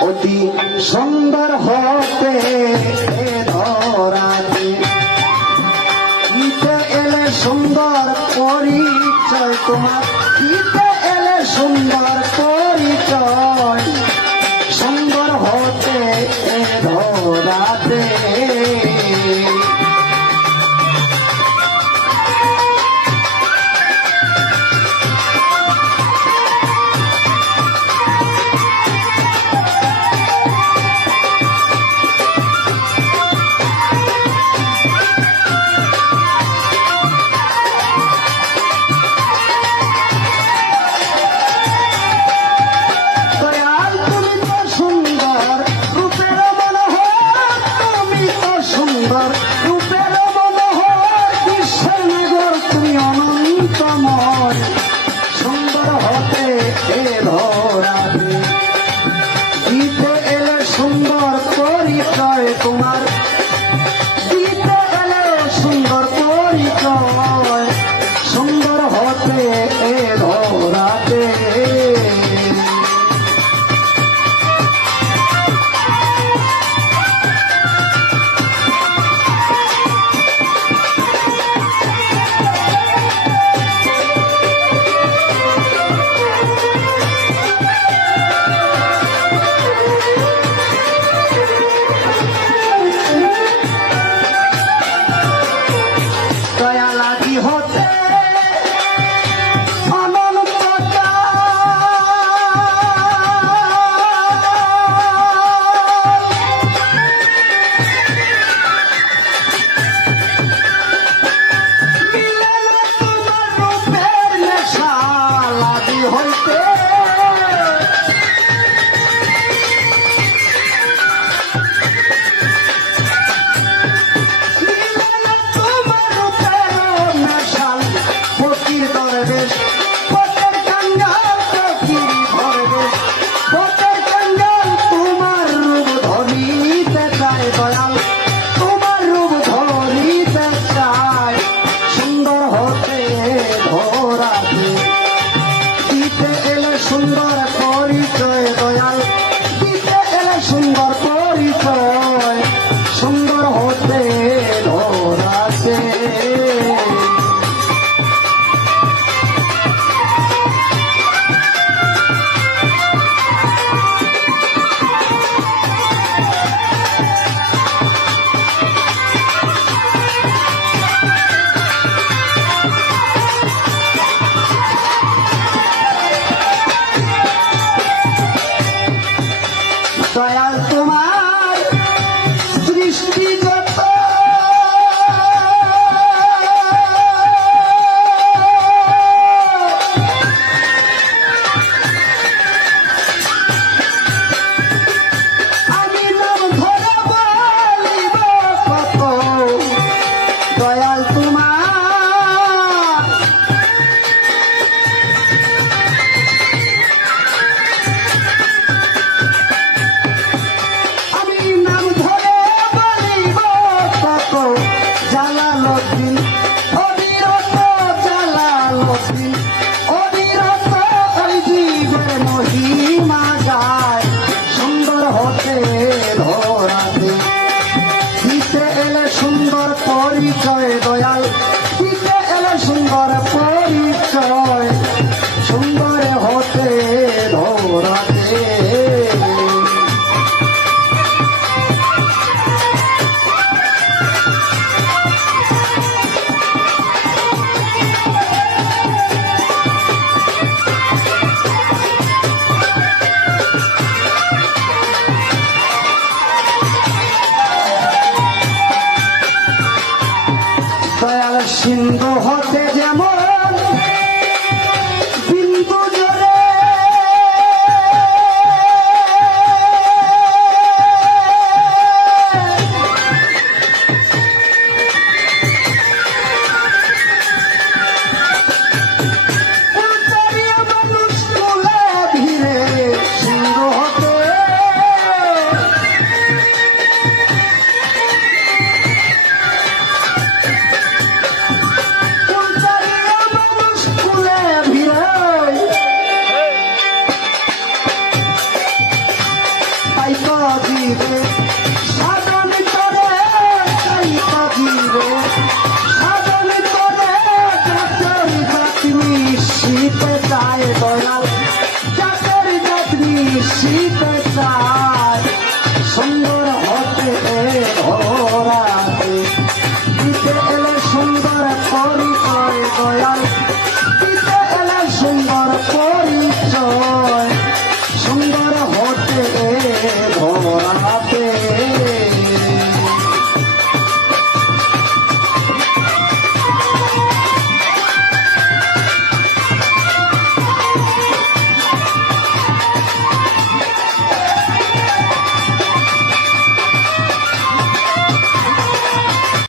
অতি সুন্দর হতে ধরাতে এলে সুন্দর পরিচয় তোমার এলে সুন্দর পরিচয়। Yeah. সুন্দর পরিচয় দয়াল। দিতে এলে সুন্দর পরিচয়। সুন্দর হতে ধরা পথে যেমন Oh,